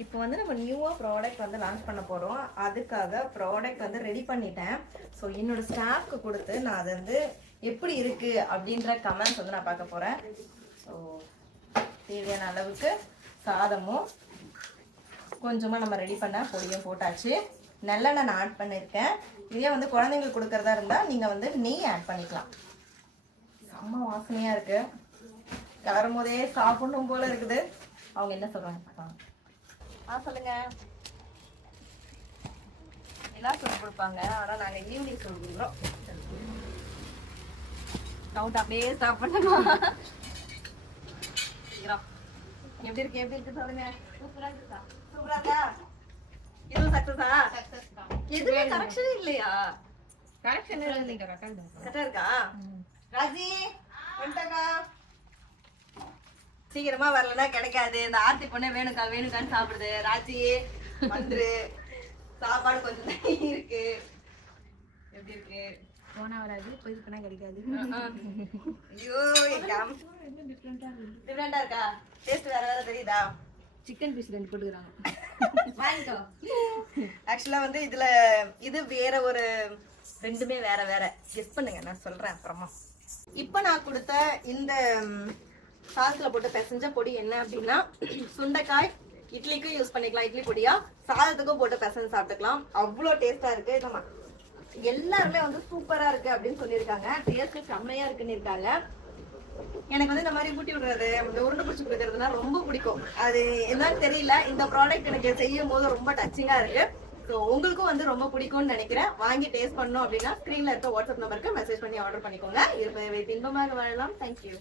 இப்போ வந்து நம்ம நியூவாக ப்ராடக்ட் வந்து லான்ச் பண்ண போகிறோம். அதுக்காக ப்ராடக்ட் வந்து ரெடி பண்ணிட்டேன். ஸோ என்னோட ஸ்டாஃப்க்கு கொடுத்து நான் அதை வந்து எப்படி இருக்குது அப்படின்ற கமெண்ட்ஸ் வந்து நான் பார்க்க போகிறேன். ஸோ தேவையான அளவுக்கு சாதமும் கொஞ்சமாக நம்ம ரெடி பண்ண பொடியும் போட்டாச்சு. நல்லெண்ணெய் நான் ஆட் பண்ணியிருக்கேன். இதே வந்து குழந்தைங்களுக்கு கொடுக்கறதா இருந்தால் நீங்கள் வந்து நெய் ஆட் பண்ணிக்கலாம். செம்ம வாசனையாக இருக்குது. கலரும் போதே சாப்பிடணும் போல இருக்குது. அவங்க என்ன சொல்கிறாங்க? சொல்லுங்க. எல்லாம் சொல்லி கொடுப்பாங்க, ஆனால் நாங்கள் ஈவினிங் சொல்லி கொடுக்குறோம். கவுண்ட் அப்படியே ஸ்டாப் பண்ணுமா? எப்படி இருக்கு சொல்லுங்க. சூப்பரா இருக்கா? சூப்பரா இருக்கா? இதுவும் சக்சஸா? எதுவுமே கரெக்ஷனே இல்லையா? கரெக்ஷன் இல்லைங்க. கரெக்டா இருக்கா? ராஜி வந்துட்டாக்கா. சீக்கிரமா வரலன்னா கிடைக்காது. இந்த ஆர்த்தி பொண்ணே வேணுக்கான்னு சாப்பிடுது. ராஜி வந்துரு. சாப்பாடு கொஞ்சம் தான் இருக்கு. எப்படி இருக்கு? போனா வராது, போயிருக்குன்னா கிடைக்காது. ஐயோ டிஃப்ரெண்டா இருக்கா? டேஸ்ட் வேற தெரியுதா? சிக்கன் பீஸ் 2 போட்டுக்கிறாங்க. வாங்கிக்கோ. ஆக்சுவலா வந்து இதுல இது வேற ஒரு ரெண்டுமே வேற. கெஸ் பண்ணுங்க, நான் சொல்றேன் அப்புறமா. இப்ப நான் கொடுத்த இந்த சாதத்துல போட்டு பிசைஞ்ச பொடி என்ன அப்படின்னா, சுண்டைக்காய் இட்லிக்கும் யூஸ் பண்ணிக்கலாம். இட்லி பொடியா சாதத்துக்கும் போட்டு பிசைஞ்சு சாப்பிட்டுக்கலாம். அவ்வளோ டேஸ்டா இருக்கு. நம்ம எல்லாருமே வந்து சூப்பரா இருக்கு அப்படின்னு சொல்லியிருக்காங்க. டேஸ்ட் செம்மையா இருக்குன்னு இருக்காங்க. எனக்கு வந்து இந்த மாதிரி ஊட்டி விடுறது, இந்த உருண்டை பிடிச்சி கொடுக்கறதுனா ரொம்ப பிடிக்கும். அது என்னன்னு தெரியல, இந்த ப்ராடக்ட் எனக்கு செய்யும் போது ரொம்ப டச்சிங்கா இருக்கு. ஸோ உங்களுக்கும் வந்து ரொம்ப பிடிக்கும்னு நினைக்கிறேன். வாங்கி டேஸ்ட் பண்ணணும் அப்படின்னா ஸ்க்ரீன்ல இருக்க வாட்ஸ்அப் நம்பருக்கு மெசேஜ் பண்ணி ஆர்டர் பண்ணிக்கோங்க. இருப்பதை இன்பமாக வாழலாம். தேங்க்யூ.